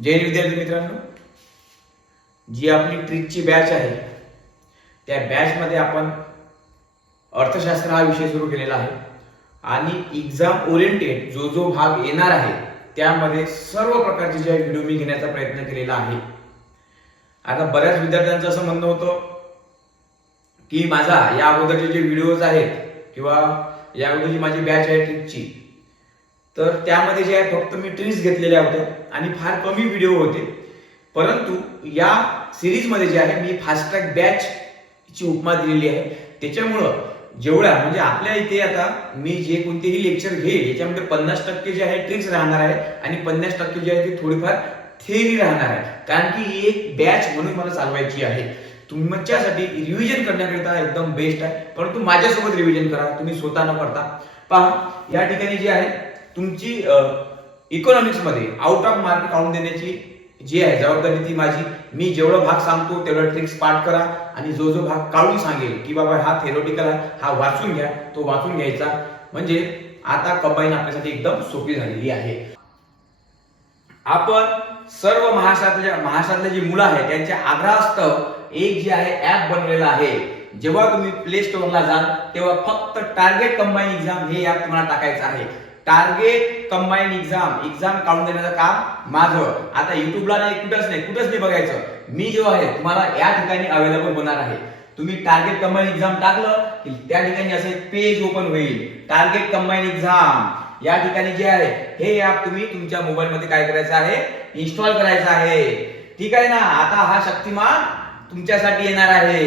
जय हिंद विद्यार्थी मित्रांनो, जी आपली ट्रिकची बॅच आहे त्या बॅच मध्ये आपण अर्थशास्त्र हा विषय सुरू केलेला आहे आणि एक्झाम ओरिएंटेड जो भाग येणार आहे त्यामध्ये सर्व प्रकारचे जे व्हिडिओ मी घेण्याचा प्रयत्न केलेला आहे। आता बऱ्याच विद्यार्थ्यांचं असं म्हणणं होतं की माझा या अगोदरचे जे व्हिडिओज आहेत किंवा या अगोदरची माझी बॅच आहे ट्रिकची, तर त्यामध्ये जे आहे फक्त मी ट्रिक्स घेतलेल्या होत्या आणि फार कमी व्हिडिओ होते। परंतु या सिरीज मध्ये जे आहे मी फास्ट ट्रॅक बॅच ची उपमा दिलेली आहे। त्याच्यामुळं जेवढा म्हणजे आपल्या इथे आता मी जे कोणतेही लेक्चर घेईल याच्यामध्ये 50% जे आहे ट्रिक्स राहणार आहे आणि 50% जे आहे ते थोडीफार थिअरी राहणार आहे, कारण की ही एक बॅच म्हणून मला चालवायची आहे। तुमच्यासाठी रिव्हिजन करण्याकरिता एकदम बेस्ट आहे, परंतु माझ्यासोबत रिव्हिजन करा, तुम्ही स्वतः न करता। पहा या ठिकाणी जे आहे तुमची इकॉनॉमिक्स मध्ये आउट ऑफ मार्क काढून देण्याची जी आहे जबाबदारी ती माझी। मी जेवढा भाग सांगतो तेवढा ट्रिक्स पाठ करा आणि जो भाग काढून सांगेल की बाबा हा थेरोटिकल आहे हा वाचून घ्या, तो वाचून घ्यायचा। म्हणजे आता कंबाईन आपल्यासाठी एकदम सोपी झालेली आहे। आपण सर्व महाराष्ट्रातले जी मुलं आहेत त्यांच्या आग्रहास्तव एक जे आहे ऍप बनवलेला आहे। जेव्हा तुम्ही प्ले स्टोअरला जाल तेव्हा फक्त टार्गेट कंबाईन एक्झाम हे ऍप तुम्हाला टाकायचं आहे। टार्गेट कंबाईन एक्झाम काढून देण्याचं काम माझं। आता युट्यूबला नाही, कुठंच नाही बघायचं, मी जो आहे तुम्हाला या ठिकाणी अवेलेबल होणार आहे। तुम्ही टार्गेट कंबाईन एक्झाम टाकलं की त्या ठिकाणी असं एक पेज ओपन होईल, टार्गेट कंबाईन एक्झाम। या ठिकाणी जे आहे हे ऍप तुम्ही तुमच्या मोबाईल मध्ये काय करायचं आहे, इन्स्टॉल करायचं आहे। ठीक आहे ना। आता हा शक्तिमान तुमच्यासाठी येणार आहे।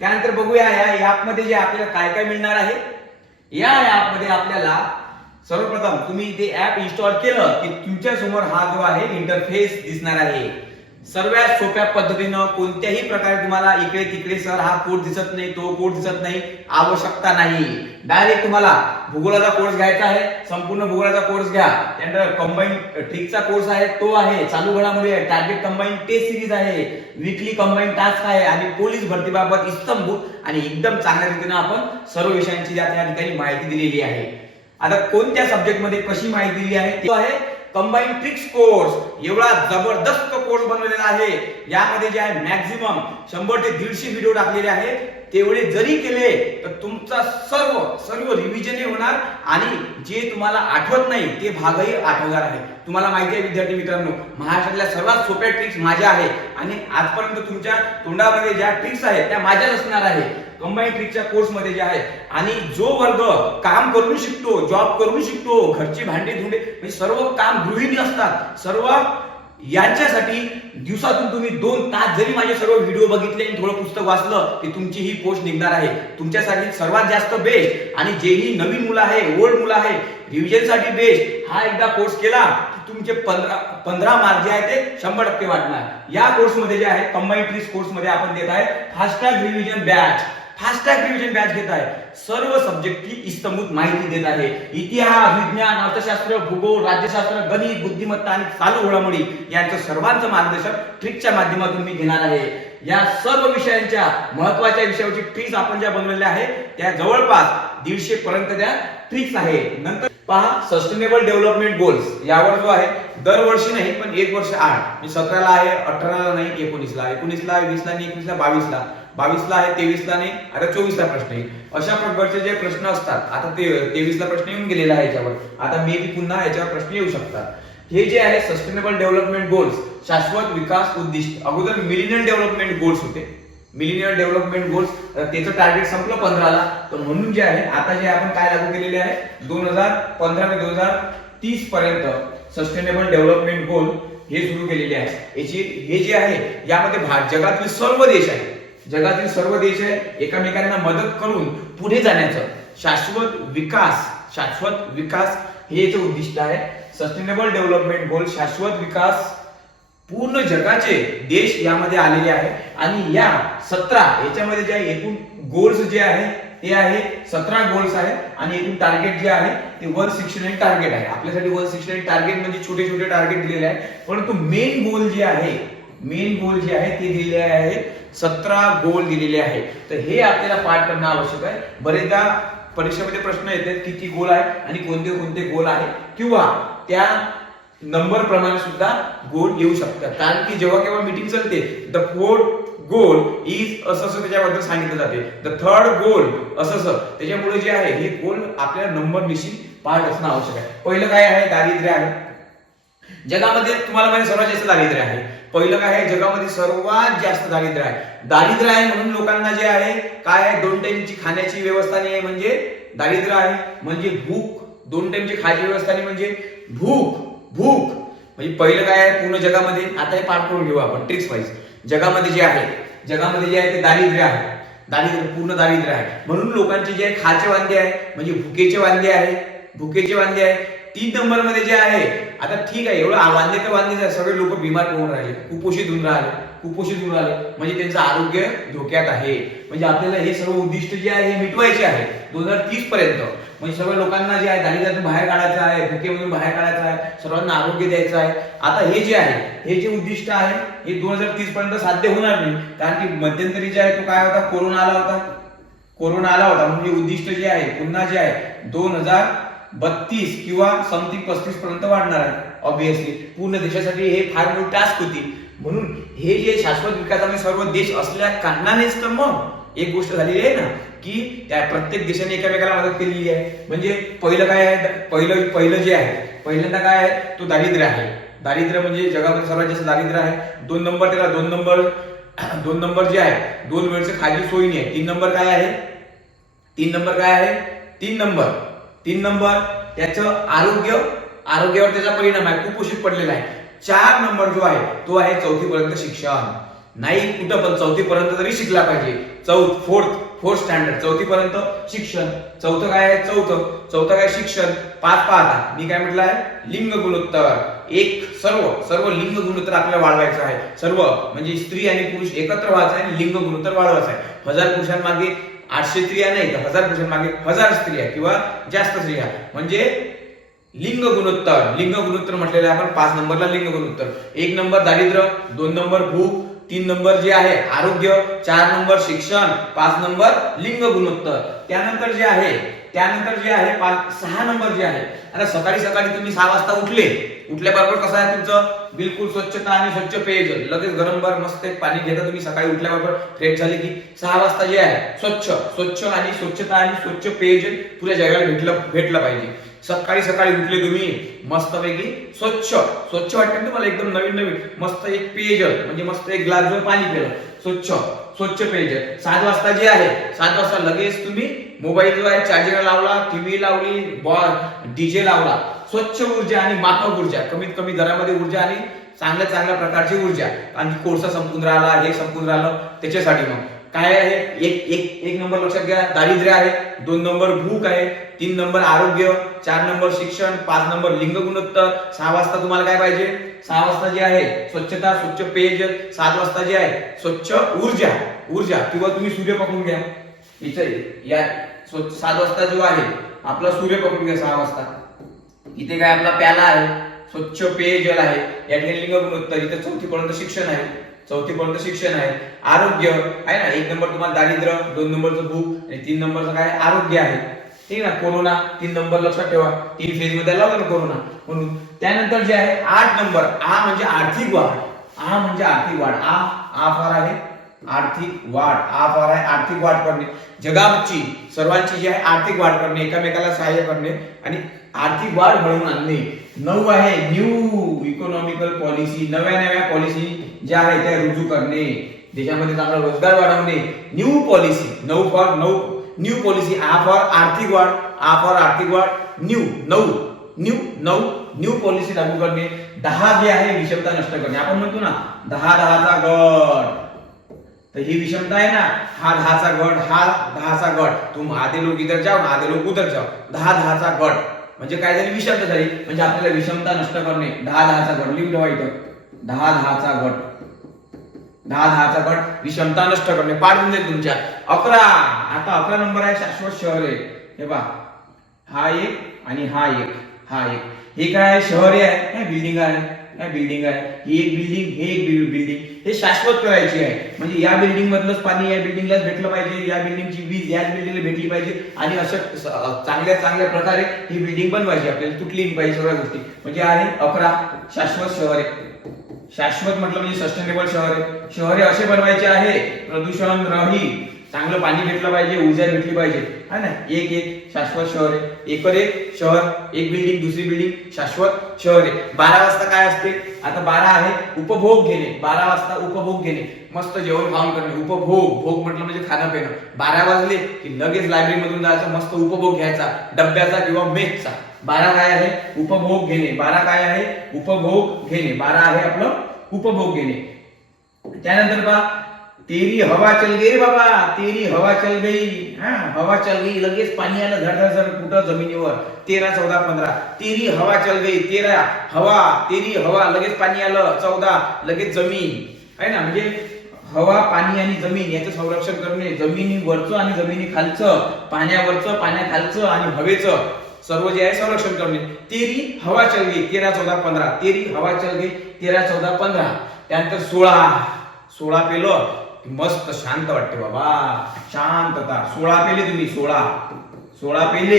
त्यानंतर बघूया या ऍप मध्ये जे आपल्याला काय काय मिळणार आहे। या ऍप मध्ये आपल्याला सर्वप्रथम तुम्ही ते ऍप इन्स्टॉल केलं की तुमच्या समोर हा जो आहे इंटरफेस दिसणार आहे। सर्वात सोप्या पद्धतीनं कोणत्याही प्रकारे तुम्हाला इकडे तिकडे सर हा कोड दिसत नाही, तो कोड दिसत नाही, आवश्यकता नाही। डायरेक्ट तुम्हाला भूगोलाचा कोर्स घ्यायचा आहे, संपूर्ण भूगोलाचा कोर्स घ्या। त्यानंतर कंबाईन ट्रिकचा कोर्स आहे तो आहे, चालू घडामोडी आहे, टार्गेट कंबाईन टेस्ट सिरीज आहे, वीकली कंबाईन टास्क आहे आणि पोलीस भरतीबाबत इस्तंभूत आणि एकदम चांगल्या रीतीने आपण सर्व विषयांची या ठिकाणी माहिती दिलेली आहे। आता कोणत्या सब्जेक्ट मध्ये कशी माहिती दिली आहे ते आहे कंबाईन ट्रिक्स कोर्स। एवढा जबरदस्त कोर्स बनवलेला आहे। यामध्ये जे आहे मॅक्झिमम 100 ते 150 व्हिडिओ टाकलेले आहेत। तेवढे जरी केले तर तुमचा सर्व रिव्हिजन होणार आणि जे तुम्हाला आठवत नाही ते भागही आठवणार आहे। तुम्हाला माहिती आहे विद्यार्थी मित्रांनो, महाराष्ट्रातल्या सर्वात सोप्या ट्रिक्स माझ्या आहेत आणि आजपर्यंत तुमच्या तोंडामध्ये ज्या ट्रिक्स आहेत त्या माझ्याच असणार आहे कंबाईन ट्रिकच्या कोर्स मध्ये जे आहे। आणि जो वर्ग काम करून शिकतो, जॉब करून शिकतो, घरची भांडी धुंडे म्हणजे सर्व काम गृहिणी असतात, सर्व यांच्यासाठी दिवसातून तुम्ही 2 तास जरी माझे सर्व व्हिडिओ बघितले आणि थोडं पुस्तक वाचलं की तुमची ही पोस्ट निघणार आहे। तुमच्यासाठी सर्वात जास्त बेस्ट आणि जेही नवीन मुलं आहे, ओल्ड मुलं आहे, रिव्हिजन साठी बेस्ट हा एकदा कोर्स केला की तुमचे 15 मार्क जे आहे ते 100% वाढणार। या कोर्स मध्ये जे आहे कंबाईन ट्रिक्स कोर्स मध्ये आपण देत आहे fast track revision batch. Fast track revision batch घेत आहे, सर्व सब्जेक्टची इस्तंभूत माहिती देत आहे। इतिहास, विज्ञान, अर्थशास्त्र, भूगोल, राज्यशास्त्र, गणित, बुद्धिमत्ता आणि चालू घडामोडी यांचं सर्वांचं मार्गदर्शन ट्रिकच्या माध्यमातून मी घेणार आहे। या सर्व विषयांच्या महत्त्वाच्या विषयाची ट्रिक्स आपण ज्या बनवलेल्या आहे त्या जवळपास 150 पर्यंत त्या ट्रिक्स आहे। नंतर पहा सस्टेनेबल डेव्हलपमेंट गोल्स, यावर जो आहे दरवर्षी नाही पण एक वर्ष आड, 17 ला आहे, 18 ला नाही, 19 ला, 20 ला नाही, 21 ला, 22 ला आहे, 23 ला नाही, आता 24 ला प्रश्न येईल। अशा प्रकारचे जे प्रश्न असतात, आता ते 23 ला प्रश्न येऊन गेलेला आहे याच्यावर, आता मे बी पुन्हा याच्यावर प्रश्न येऊ शकतात। हे जे आहे सस्टेनेबल डेव्हलपमेंट गोल्स, शाश्वत विकास उद्दिष्ट, अगोदर मिलेनियल डेव्हलपमेंट गोल्स होते। मिलेनियल डेव्हलपमेंट गोल्स त्याचं टार्गेट संपलं 15 ला, पण म्हणून जे आहे आता जे आपण काय लागू केलेले आहे 2015 ते 2030 पर्यंत सस्टेनेबल डेव्हलपमेंट गोल हे सुरू केलेले आहे। हे जे आहे यामध्ये जगातील सर्व देश आहे एकमेकांना मदत करून पुढे जाण्याचं शाश्वत विकास हे याचं उद्दिष्ट आहे। सस्टेनेबल डेव्हलपमेंट गोल शाश्वत विकास पूर्ण जगाचे देश यामध्ये आलेले आहे आणि या 17 याच्यामध्ये जे एकूण गोल्स जे आहे ते आहे 17 गोल्स आहे आणि एकूण टार्गेट जे आहे ते 169 टार्गेट आहे। आपल्यासाठी 169 टार्गेट म्हणजे छोटे छोटे टार्गेट दिलेले आहे, परंतु मेन गोल जे आहे ते दिलेले आहे 17 गोल दिलेले आहे। तर हे आपल्याला पाठ करणं आवश्यक आहे। बरेचदा परीक्षेमध्ये प्रश्न येतात किती गोल आहे आणि कोणते गोल आहे किंवा त्या नंबर प्रमाणे सुद्धा गोल येऊ शकतात. कारण की जेव्हा केव्हा मीटिंग चालते, द फोर्थ गोल इज असं त्याच्याबद्दल सांगितलं जाते, द थर्ड गोल असं. त्याच्यामुळे जे आहे हे गोल आपल्या नंबर निश्चित पार्ट असणं आवश्यक आहे. पहिलं काय आहे? दारिद्र्य आहे. जगामध्ये तुम्हाला माहिती सर्वात जास्त दारिद्र्य आहे. पहिलं काय आहे? जगामध्ये सर्वात जास्त दारिद्र्य आहे. दारिद्र्य आहे म्हणून लोकांना जे आहे काय आहे? 2 टाइमची खाण्याची व्यवस्था नाही आहे म्हणजे दारिद्र्य आहे. म्हणजे भूक, 2 टाइमची खायची व्यवस्था नाही म्हणजे भूक. म्हणजे पहिलं काय आहे पूर्ण जगामध्ये? आता हे पाठ करून घेऊ आपण ट्रिक्स वाईज. जगामध्ये जे आहे ते दारिद्र्य आहे. दारिद्र्य, पूर्ण दारिद्र्य आहे. म्हणून लोकांचे जे खायचे वांदे आहे म्हणजे भुकेचे वांदे आहे. 3 नंबर मध्ये जे आहे, आता ठीक आहे एवढं वांदे सगळे लोक बिमार होऊन राहिले, कुपोषित होऊन राहिले म्हणजे त्यांचं आरोग्य धोक्यात आहे. म्हणजे आपल्याला हे सर्व उद्दिष्ट जे आहे हे मिटवायचे आहे 2030 पर्यंत. म्हणजे सर्व लोकांना जे आहे दारिद्र्यातून बाहेर काढायचं आहे, भुकेमधून बाहेर काढायचं आहे, सर्वांना आरोग्य द्यायचं आहे. आता हे जे आहे हे जे उद्दिष्ट आहे हे 2030 पर्यंत साध्य होणार नाही. कारण की मध्यंतरी जे आहे तो काय होता? कोरोना आला होता. म्हणजे उद्दिष्ट जे आहे पुन्हा जे आहे 2032 किंवा समथिंग 35 पर्यंत वाढणार आहे. ऑब्विसली पूर्ण देशासाठी हे फार मोठी टास्क होती. म्हणून हे जे शाश्वत विकासामध्ये सर्व देश असल्या कारणानेच तर मग एक गोष्ट झालेली आहे ना की त्या प्रत्येक देशाने एकामेकाला मदत केलेली आहे. म्हणजे पहिलं काय आहे? पहिलं जे आहे पहिल्यांदा काय आहे? तो दारिद्र्य आहे. दारिद्र्य म्हणजे जगामध्ये सर्वात जास्त दारिद्र्य आहे. 2 नंबर जे आहे 2 वेळचे खायची सोय नाही आहे. 3 नंबर काय आहे? 3 नंबर त्याचं आरोग्यावर त्याचा परिणाम आहे, कुपोषित पडलेला आहे. 4 नंबर जो आहे तो आहे 4थी पर्यंत शिक्षण. नाही कुठं पण 4थी पर्यंत तरी शिकला पाहिजे. फोर्थ स्टँडर्ड 4थी पर्यंत शिक्षण. चौथं काय आहे? चौथं काय? शिक्षण. 5 पाहता मी काय म्हटलं आहे? लिंग गुणोत्तर. सर्व लिंग गुणोत्तर आपल्याला वाढवायचं आहे. सर्व म्हणजे स्त्री आणि पुरुष एकत्र व्हायचं आहे आणि लिंग गुणोत्तर वाढवायचं आहे. 1000 पुरुषांमागे 800 स्त्रिया नाही तर 1000 पुरुषांमागे 1000 स्त्रिया किंवा जास्त स्त्रिया म्हणजे लिंग गुणोत्तर म्हटलेलं आहे आपण 5 नंबरला लिंग गुणोत्तर. 1 नंबर दारिद्र्य, 2 नंबर भूक, 3 नंबर जे आहे आरोग्य, 4 नंबर शिक्षण, 5 नंबर लिंग गुणोत्तर. त्यानंतर जे आहे 6 नंबर जे आहे, आता सकाळी तुम्ही 6 वाजता उठल्याबरोबर कसं आहे तुमचं? बिलकुल स्वच्छता आणि स्वच्छ पेयजल. लगेच गरम मस्त एक पाणी घेता तुम्ही सकाळी उठल्याबरोबर, फ्रेश झाली की 6 वाजता जे आहे स्वच्छ आणि स्वच्छता आणि स्वच्छ पेयजल पुऱ्या जगाला भेटलं पाहिजे. सकाळी उठले तुम्ही मस्तपैकी स्वच्छ वाटतं तुम्हाला एकदम नवीन मस्त एक पेयजल म्हणजे मस्त एक ग्लास जर पाणी पिलं स्वच्छ पेयजल. 7 वाजता जे आहे 7 वाजता लगेच तुम्ही मोबाईल जो आहे चार्जिंग लावला, टीव्ही लावली, डीजे लावला. स्वच्छ ऊर्जा आणि माफक ऊर्जा, कमीत कमी दरामध्ये ऊर्जा आणि चांगल्या प्रकारची ऊर्जा. आणि कोळसा संपून राहिला, हे संपून राहिलं त्याच्यासाठी मग काय आहे? एक नंबर लक्षात घ्या दारिद्र्य आहे, 2 नंबर भूक आहे, 3 नंबर आरोग्य, 4 नंबर शिक्षण, 5 नंबर लिंग गुणोत्तर. 6 वाजता तुम्हाला काय पाहिजे? 6 वाजता जे आहे स्वच्छता, स्वच्छ पेयजल. 7 वाजता जे आहे स्वच्छ ऊर्जा किंवा तुम्ही सूर्य पकडून घ्या. या 7 वाजता जो आहे आपला सूर्य पकडून घ्या. 6 वाजता इथे काय आपला प्याला आहे, स्वच्छ पेयजल आहे, या ठिकाणी लिंग गुणोत्तर, इथे 4थी पर्यंत शिक्षण आहे. आरोग्य आहे ना, 1 नंबर तुम्हाला दारिद्र्य, 2 नंबरचं भूक आणि 3 नंबरचं काय? आरोग्य आहे. ठीक आहे ना. कोरोना 3 नंबर लक्षात ठेवा, 3 फेज मध्ये लावला ना कोरोना. म्हणून त्यानंतर जे आहे 8 नंबर, आ म्हणजे आर्थिक वाढ. आ फार आहे आर्थिक वाढ करणे. जगाची सर्वांची जी आहे आर्थिक वाढ करणे, एकामेकाला सहाय्य करणे आणि आर्थिक वाढ घडवून आणणे. 9 आहे न्यू इकॉनॉमिकल पॉलिसी, नव्या पॉलिसी ज्या आहेत त्या रुजू करणे, देशामध्ये चांगला रोजगार वाढवणे. New policy, new policy. आ फॉर आर्थिक वाढ, न्यू पॉलिसी लागू करणे. 10 जे आहे विषमता नष्ट करणे. आपण म्हणतो ना 10-10चा गट, तर ही विषमता आहे ना, हा 10चा गट, तुम आधे लोक इधर जाओ, आधे लोक उधर जाओ. 10-10चा गट म्हणजे काय झाली? विषमता झाली. म्हणजे आपल्याला विषमता नष्ट करणे. 10-10चा गट लिहून ठेवा इथं. 10-10चा गट विषमता नष्ट करणे. पाडून दे तुमच्या 11. आता 11 नंबर आहे शाश्वत शहरे. हे पहा, हा एक आणि हा हा हे काय शहर आहे, बिल्डिंग आहे, बिल्डिंग आहे, ही एक बिल्डिंग, हे एक बिल्डिंग, हे शाश्वत करायची आहे. म्हणजे या बिल्डिंग मधलंच पाणी या बिल्डिंगलाच भेटलं पाहिजे, या बिल्डिंगची वीज याच बिल्डिंगला भेटली पाहिजे आणि असं चांगल्या चांगल्या प्रकारे ही बिल्डिंग बनवायची, आपल्याला तुटली नाही पाहिजे सगळ्या गोष्टी. म्हणजे आहे 11 शाश्वत शहरे. शाश्वत म्हटलं म्हणजे सस्टेनेबल शहरे असे बनवायचे आहे प्रदूषण रहित, चांगलं पाणी भेटलं पाहिजे, ऊर्जा भेटली पाहिजे, है ना. एक शाश्वत शहर आहे, एक शहर, एक बिल्डिंग, दुसरी बिल्डिंग, शाश्वत शहर आहे. 12 वाजता काय असते, आता 12 आहे उपभोग घेणे. 12 वाजता उपभोग घेणे, मस्त जेवण खाऊन करणे. उपभोग, भोग म्हटलं म्हणजे खाणं पिणं. 12 वाजले की लगेच लायब्ररी मधून जायचं, मस्त उपभोग घ्यायचा, डब्याचा किंवा मेसचा. 12 काय आहे, उपभोग घेणे. 12 काय आहे, उपभोग घेणे. 12 आहे आपलं उपभोग घेणे. त्यानंतर पहा, तेरी हवा चल गई बाबा, तेरी हवा चल गई. हवा चल गई, लगेच पाणी आलं धडधड कुठं जमिनीवर. 13, 14, 15. तेरी हवा चल गई, 13 हवा, तेरी हवा, लगेच पाणी आलं. 14 लगेच जमीन, आहे ना. म्हणजे हवा, पाणी आणि जमीन याचं संरक्षण करणे. जमिनीवरचं आणि जमिनी खालचं, पाण्यावरचं, पाण्याखालचं आणि हवेचं सर्व जे आहे संरक्षण करणे. तेरी हवा चल गई, 13, 14, 15. तेरी हवा चल गई, 13, 14, 15. त्यानंतर 16 पेलं मस्त शांत वाटते बाबा, शांतता. 16 पेले तुम्ही, 16 पेले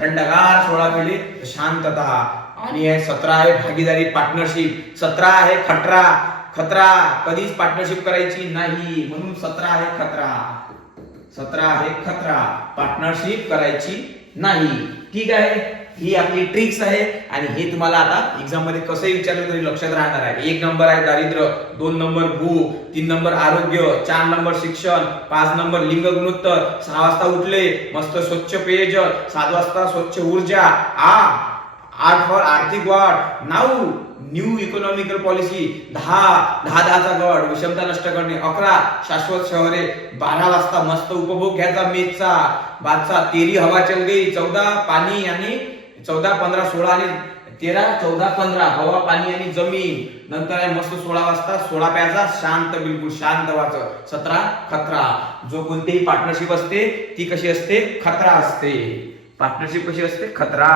थंडगार, 16 पेले शांतता. आणि 17 आहे भागीदारी, पार्टनरशिप. 17 आहे खतरा, कधीच पार्टनरशिप करायची नाही, म्हणून 17 आहे खतरा. 17 आहे खतरा, पार्टनरशिप करायची नाही. ठीक आहे, ही आपली ट्रिक्स आहे आणि हे तुम्हाला आता एक्झाम मध्ये कसंही विचारलं तरी लक्षात राहणार आहे. 1 नंबर आहे दारिद्र्य, 2 नंबर भूक, 3 नंबर आरोग्य, 4 नंबर शिक्षण, 5 नंबर लिंग गुणोत्तर, 6 वाजता उठले मस्त स्वच्छ पेयजल, 7 वाजता स्वच्छ ऊर्जा, 8 फॉर आर्थिक वाढ, 9 न्यू इकॉनॉमिकल पॉलिसी, 10चा गट विषमता नष्ट करणे, 11 शाश्वत शहरे, 12 वाजता मस्त उपभोग घ्यायचा मेसचा, 13 हवा चल गई, 14 पाणी आणि 14, 15, 16 आणि 13, 14, 15 हवा, पाणी आणि जमीन. नंतर आहे मस्त 16 वाजता 16 प्यायचा, शांत, बिलकुल शांत व्हायचं. 17 खतरा. जो कोणतीही पार्टनरशिप असते ती कशी असते, खतरा असते. पार्टनरशिप कशी असते, खतरा.